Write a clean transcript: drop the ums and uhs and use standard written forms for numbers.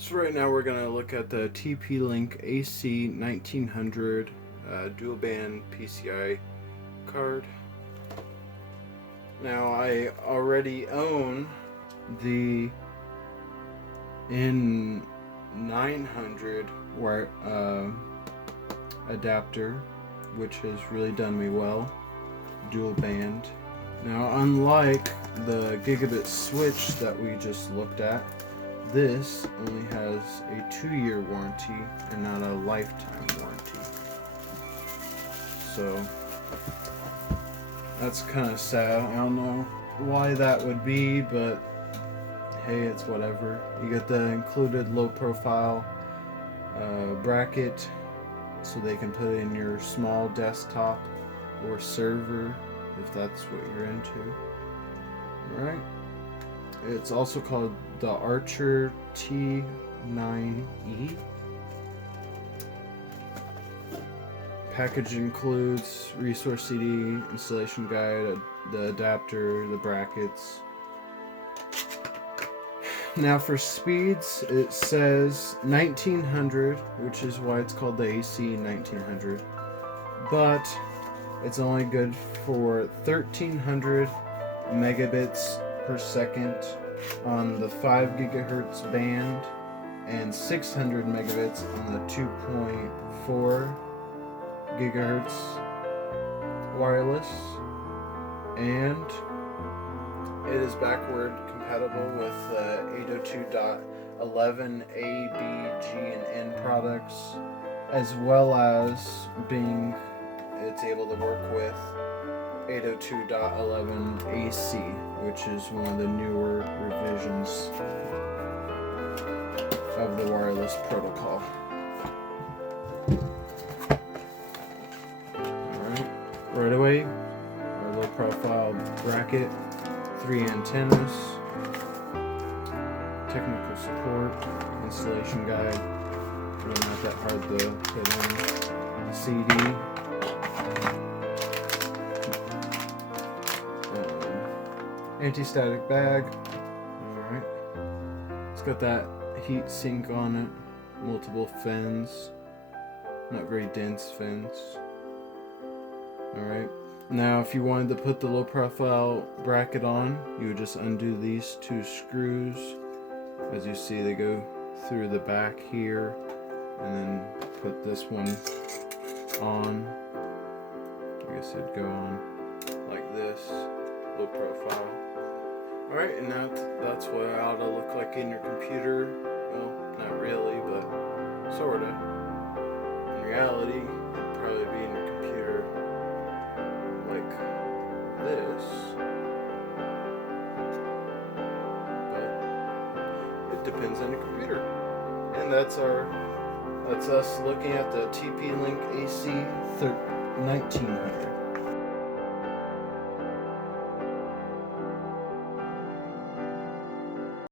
So right now we're going to look at the TP-Link AC1900 dual band PCI card. Now I already own the N900 adapter, which has really done me well, dual band. Now unlike the gigabit switch that we just looked at, this only has a 2-year warranty and not a lifetime warranty. So that's kind of sad. I don't know why that would be, but hey, it's whatever. You get the included low profile bracket so they can put it in your small desktop or server if that's what you're into. Alright. It's also called the Archer T9E. Package includes resource CD, installation guide, the adapter, the brackets. Now for speeds, it says 1900, which is why it's called the AC1900. But it's only good for 1300 megabits per second on the 5 gigahertz band and 600 megabits on the 2.4 gigahertz wireless, and it is backward compatible with 802.11 A, B, G, and N products, as well as it's able to work with 802.11 AC, which is one of the newer revisions of the wireless protocol. Alright, right away, our low profile bracket, 3 antennas, technical support, installation guide, really not that hard to put in, the CD, anti-static bag. Alright, it's got that heat sink on it, multiple fins, not very dense fins. Alright, now if you wanted to put the low profile bracket on, you would just undo these 2 screws. As you see, they go through the back here, and then put this one on. I guess it'd go on like this, low profile. Alright, and that's what it ought to look like in your computer. Well, not really, but sorta. In reality, it'd probably be in your computer like this. But it depends on your computer. And that's us looking at the TP-Link AC1900.